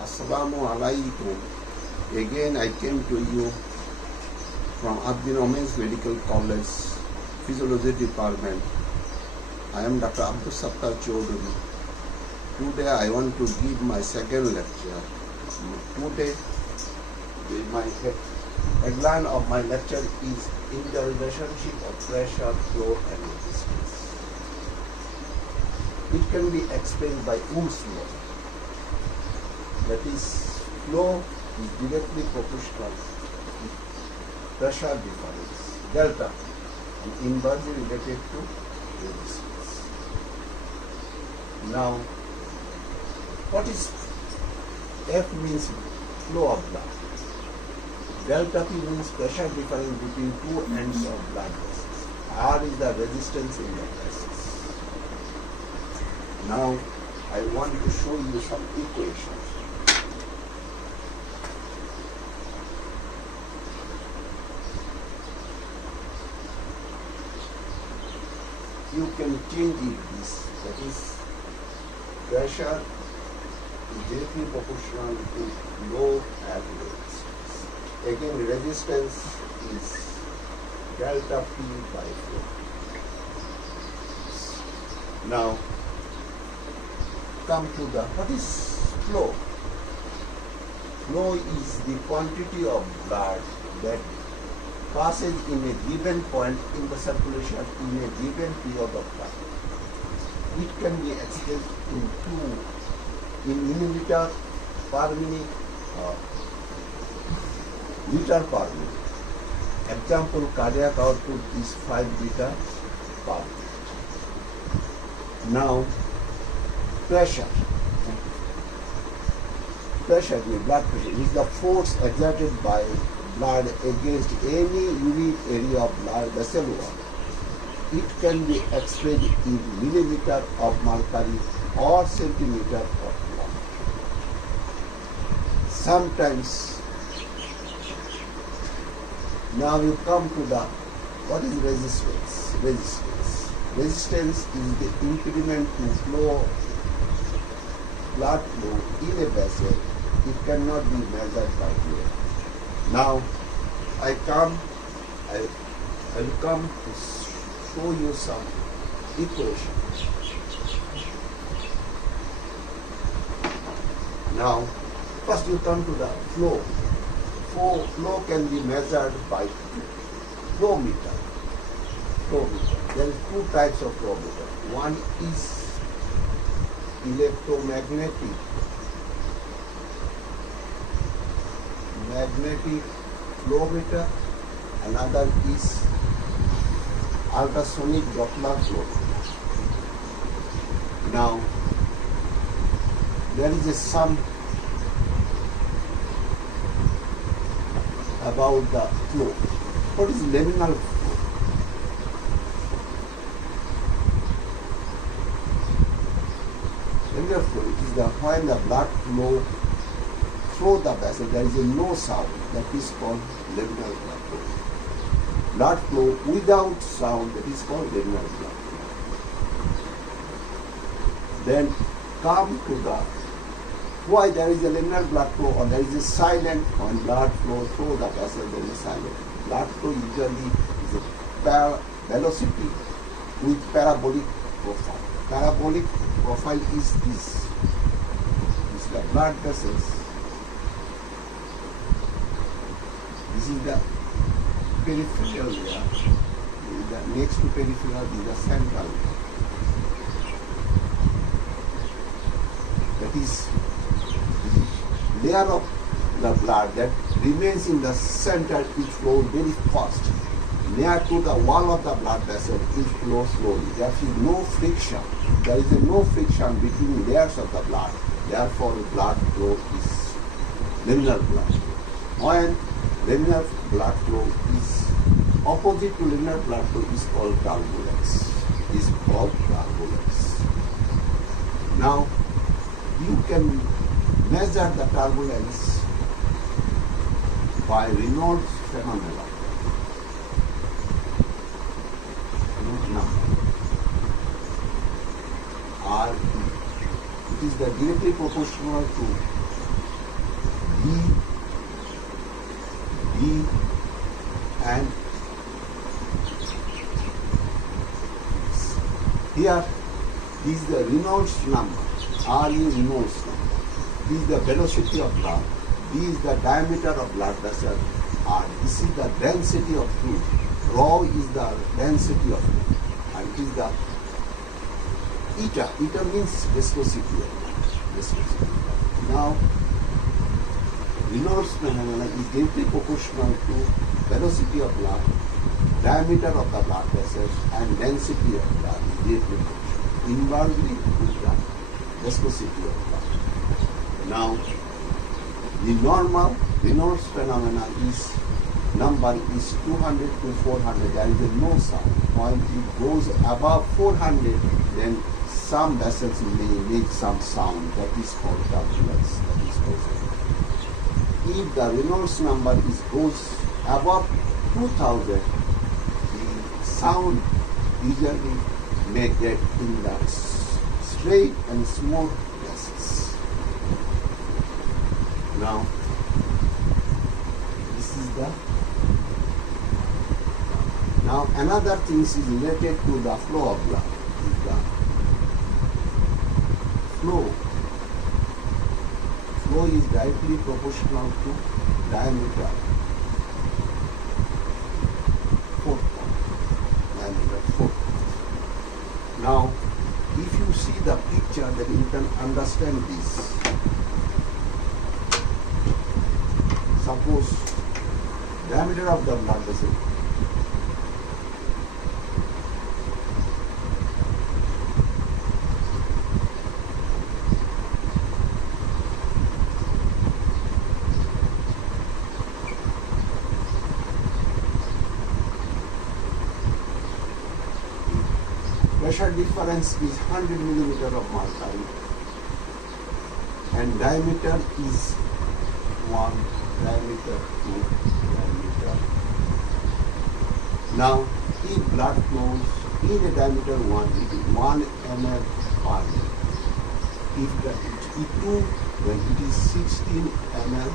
Assalamu alaikum. Again, I came to you from Abdin Women's Medical College, Physiology Department. I am Dr. Abdul Sattar Chaudhary. Today, I want to give my second lecture. Today, my headline of my lecture is Interrelationship of Pressure, Flow and Resistance. It can be explained by Ohm's law. That is, flow is directly proportional with pressure difference, delta, and inversely related to resistance. Now, what is F means flow of blood. Delta P means pressure difference between two ends of blood vessels. R is the resistance in the vessels. Now, I want to show you some equations. You can change it this, that is, pressure is directly proportional to flow and resistance. Again, resistance is delta P by flow. Now, come to the, what is flow? Flow is the quantity of blood that passes in a given point in the circulation in a given period of time. It can be expressed in milliliter per minute or liter per minute. Example, cardiac output is 5 liter per minute. Now, pressure, the blood pressure, is the force exerted by blood against any unit area of blood vessel wall. It can be expressed in milliliter of mercury or centimeter of water. Sometimes, now you come to the, what is resistance? Resistance is the impediment to blood flow in a vessel. It cannot be measured by flow. Now, I will come to show you some equations. Now, first you come to the flow. Flow can be measured by flow meter. There are two types of flow meter. One is electromagnetic flow meter, another is ultrasonic Doppler flow meter. Now, there is a sum about the flow. What is laminar flow? Laminar flow, it is when the blood flow through the vessel, there is no sound, that is called laminar blood flow. Blood flow without sound, that is called laminar blood flow. Then come to the, why there is a laminar blood flow or there is a silent when blood flow through the vessel, there is silent. Blood flow usually is a velocity with parabolic profile. Parabolic profile is this. This is the blood vessels. This is the peripheral layer. Next to peripheral is the central layer. That is layer of the blood that remains in the center, which flows very fast. Near to the wall of the blood vessel, it flows slowly. There is no friction. There is no friction between layers of the blood. Therefore, blood flow is laminar blood flow. When laminar blood flow is opposite to laminar blood flow is called turbulence. Now, you can measure the turbulence by Reynolds phenomenon. Number RE. It is the directly proportional to B, D, and here this is the Reynolds number, RE Reynolds number. This is the velocity of blood. This is the diameter of blood vessel. R. This is the density of fluid. Rho is the density of fluid. And this is the eta. Eta means viscosity. Viscosity. Now, Reynolds phenomena is directly proportional to velocity of blood, diameter of the blood vessels, and density of blood is directly proportional. Inversely to the viscosity of blood. Now, the normal Reynolds phenomena is number is 200 to 400. There is no sound. When it goes above 400, then some vessels may make some sound. That is called turbulence. That is possible. If the Reynolds number goes above 2000, the sound usually may get in the straight and smooth vessels. Now, this is the. Now, another thing is related to the flow of blood. The flow is directly proportional to diameter. Diameter 4. Now, if you see the picture, then you can understand this. Suppose diameter of the blood vessel pressure difference is 100 millimeter of mercury and diameter is 1, diameter 2, diameter. Now, if blood flows in a diameter 1, it is 1 ml per minute. If the E2, then it is 16 ml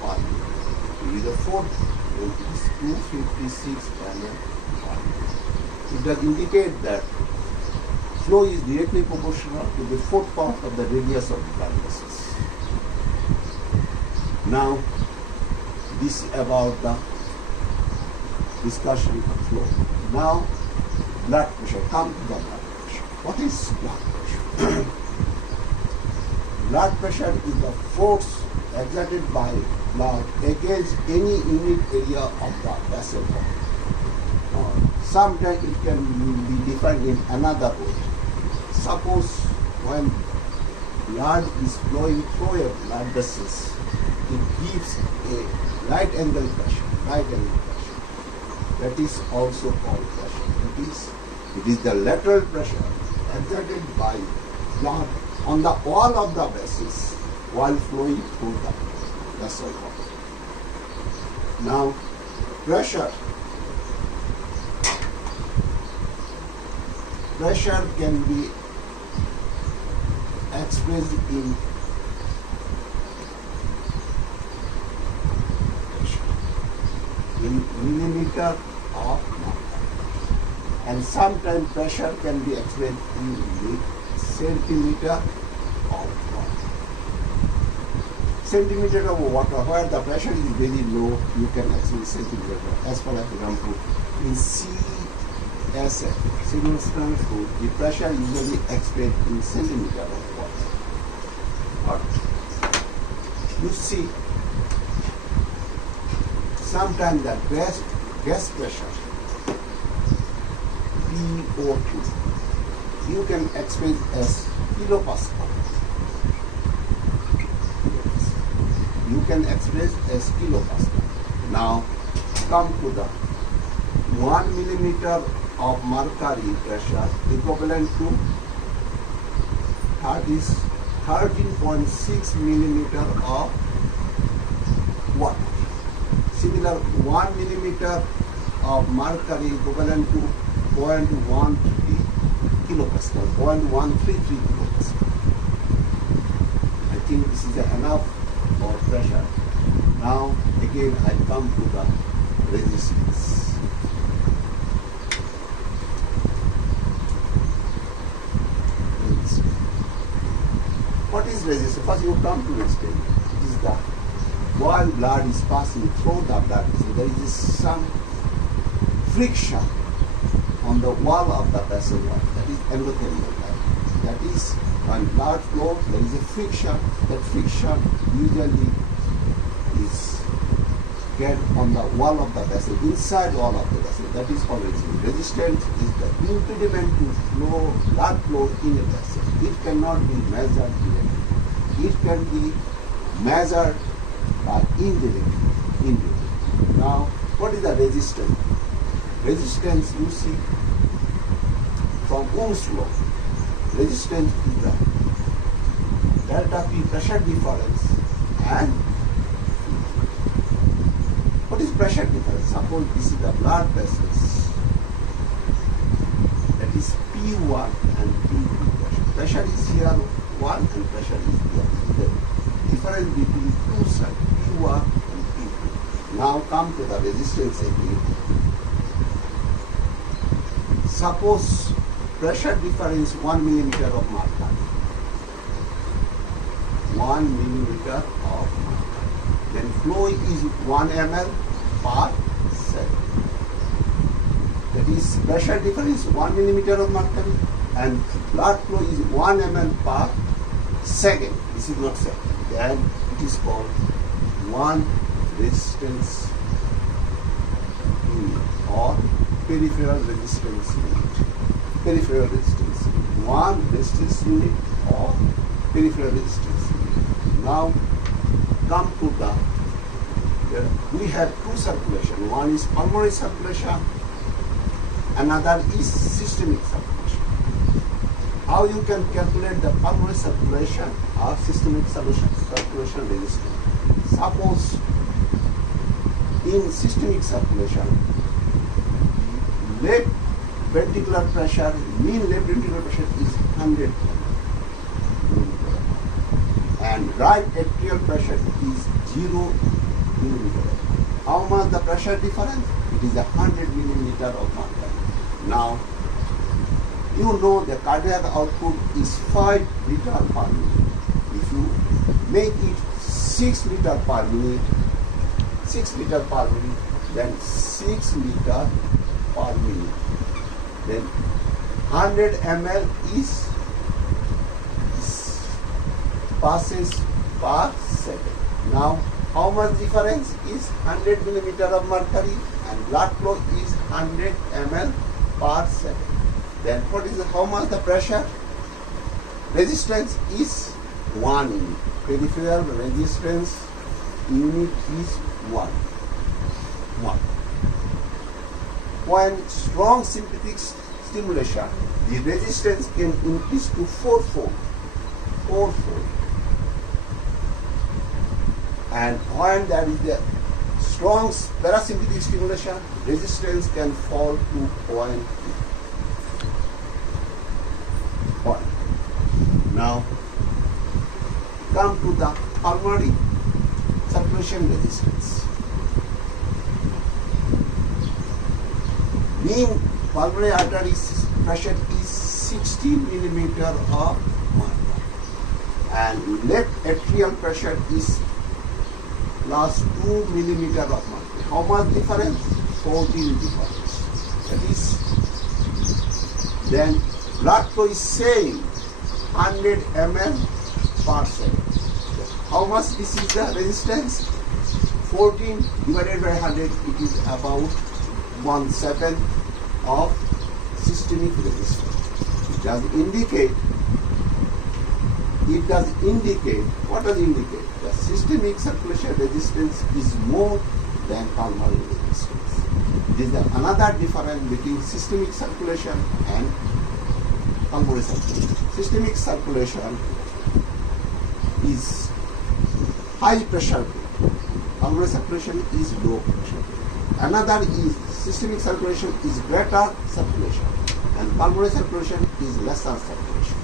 per minute. If it is a 4, then it is 256 ml per minute. It does indicate that flow is directly proportional to the fourth part of the radius of the blood vessels. Now, this is about the discussion of flow. Now, blood pressure. Come to the blood pressure. What is blood pressure? Blood pressure is the force exerted by blood against any unit area of the vessel. Sometimes it can be defined in another way. Suppose when blood is flowing through a blood vessels, it gives a right angle pressure. That is also called pressure. It is the lateral pressure exerted by blood on the wall of the vessels while flowing through the vessel wall. Now, pressure can be expressed in millimeter of mercury, and sometimes pressure can be expressed in centimeter of water. Centimeter of water, where the pressure is very low, you can express centimeter. As for example, in CSF, single strand fluid, the pressure usually expressed in centimeter of water. But you see, sometimes the gas pressure, PO2, you can express as kilopascal. You can express as kilopascal. Now, come to the 1 millimeter of mercury pressure equivalent to 13.6 millimeter of water. Similar, 1 millimeter of mercury equivalent to 0.13 kilopascal, 0.133 kilopascal. I think this is enough or pressure. Now again I come to the resistance. What is resistance? First you come to resistance. It is the while blood is passing through the blood vessel, there is some friction on the wall of the vessel wall. That is endothelial. That is when blood flows, there is a friction. That friction usually is get on the wall of the vessel, inside wall of the vessel. That is called resistance. Resistance is the impediment to flow, blood flow in a vessel. It cannot be measured directly. It can be measured by indirectly. Now, what is the resistance? Resistance you see from Ohm's law. Resistance is the delta P pressure difference and what is pressure difference? Suppose this is the blood vessels. That is P1 and P2 pressure. Pressure is here 1 and pressure is here. The difference between two sides, P1 and P2. Now come to the resistance again. Suppose pressure difference 1 millimeter of mercury. 1 millimeter of mercury. Then flow is 1 ml per second. That is pressure difference 1 millimeter of mercury and blood flow is 1 ml per second. This is not second. Then it is called 1 resistance unit or peripheral resistance unit. Peripheral resistance unit. 1 resistance unit or peripheral resistance unit. Now come to the we have two circulation. One is pulmonary circulation, another is systemic circulation. How you can calculate the pulmonary circulation or systemic circulation resistance? Suppose in systemic circulation, left ventricular pressure, mean left ventricular pressure is 100 millimeter and right atrial pressure is 0 millimeter. How much the pressure difference? It is 100 millimeter of mercury. Now, you know the cardiac output is 5 liter per minute. If you make it 6 liter per minute, 6 liter per minute, then 6 liter per minute. Then 100 ml is passes per second. Now, how much difference is 100 millimeter of mercury and blood flow is 100 ml per second. Then what is how much the pressure? Resistance is 1 unit. Peripheral resistance unit is 1. When strong sympathetic stimulation, the resistance can increase to 4-fold. And when there is a strong parasympathetic stimulation, resistance can fall to 0.2. Now, come to the pulmonary circulation resistance. Mean pulmonary artery pressure is 60 millimeter of mercury and left atrial pressure is plus 2 millimeter of mercury. How much difference? 14 difference. That is, then blood flow is same 100 ml per second. How much this is the resistance? 14 divided by 100, it is about 1/7 of systemic resistance. It does indicate, what does it indicate? The systemic circulation resistance is more than pulmonary resistance. This is another difference between systemic circulation and pulmonary circulation. Systemic circulation is high pressure. Pulmonary circulation is low pressure. Another is systemic circulation is greater circulation and pulmonary circulation is lesser circulation.